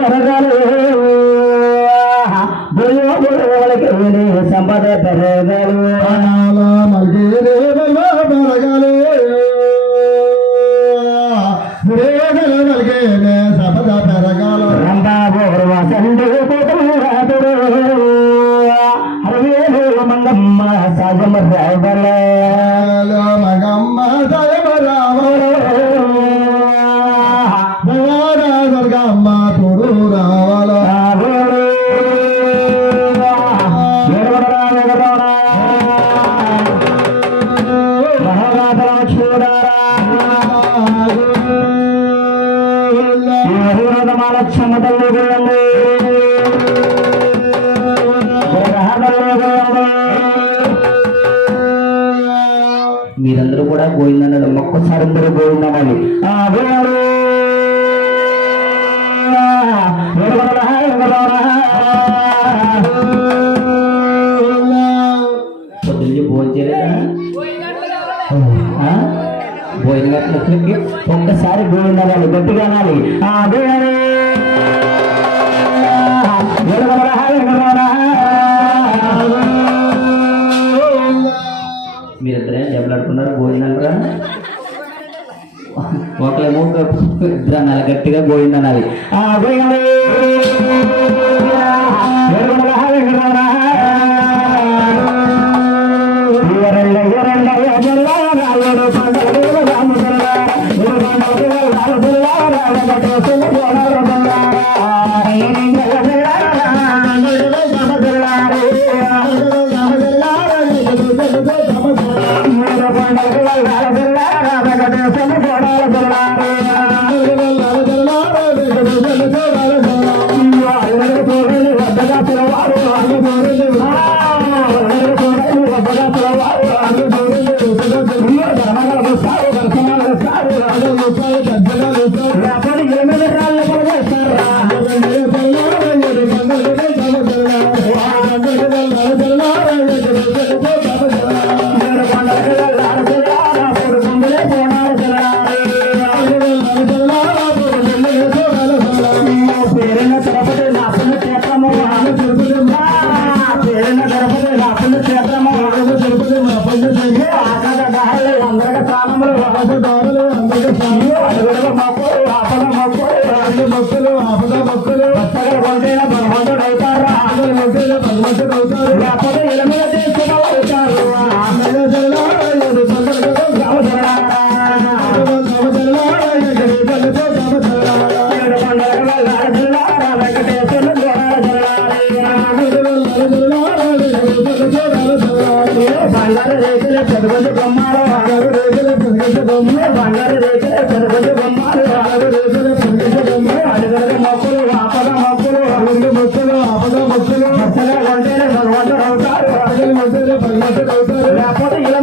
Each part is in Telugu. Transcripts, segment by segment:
பெறுதலு புயோபுயோளுக்கு வினி சம்பத பெறுதலு பரகலே புரேகல మీరందరూ కూడా గోయిందన్నాడు ఒక్కసారి అందరూ పోయిందన్నది ఆ ఇద్దరు అనాలి గట్టిగా గోవిందనాలి ఆ గోయాలు 对吧 బంగారు రేకులు పెరుగుడు బొమ్మలు బంగారు రేకులు పెరుగుడు బొమ్మలు అడుగుల మొక్కలు ఆపద మొక్కలు భక్తులు కొంటేనే భగవంతుడు అవుతారు లేకపోతే ఇలా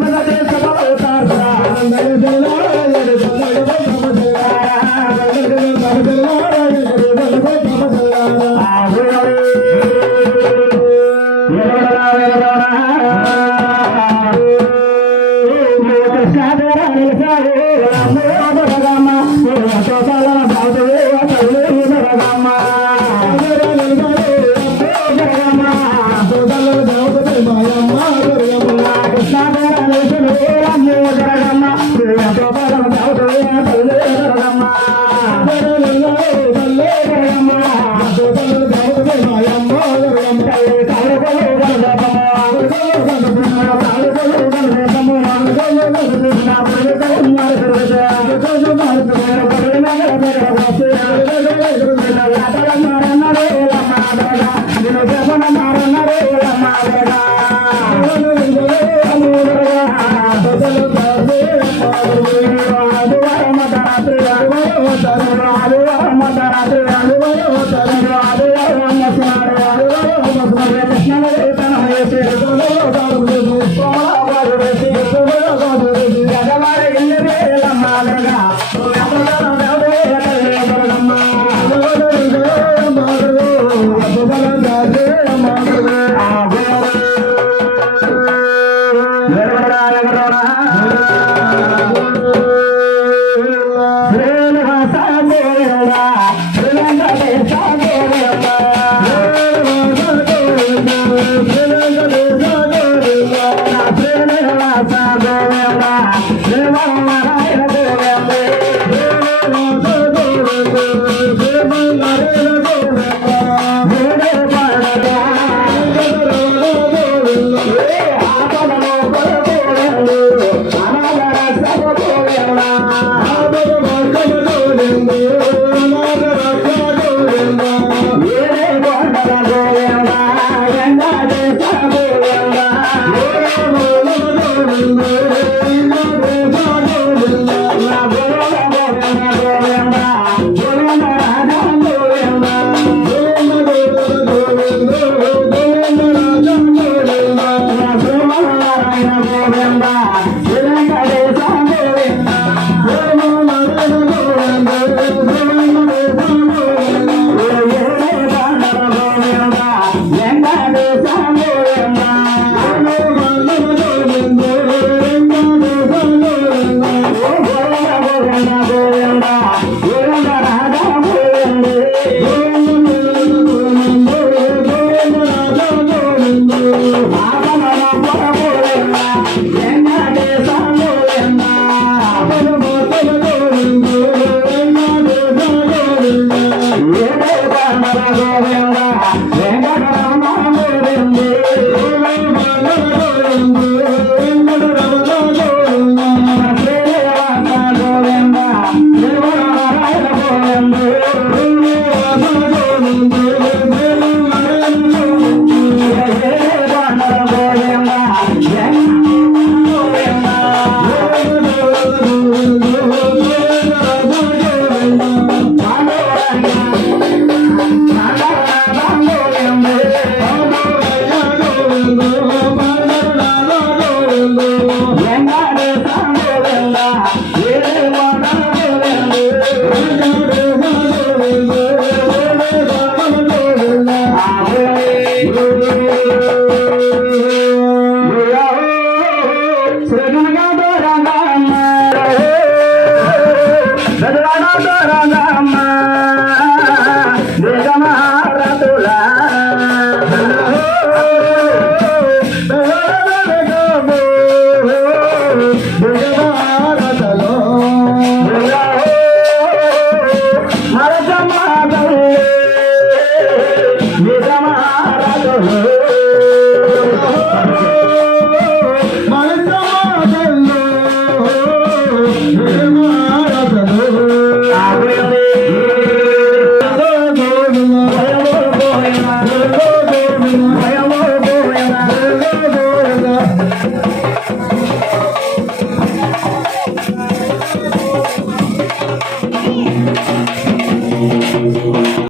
శ్రీనివాస గోవింద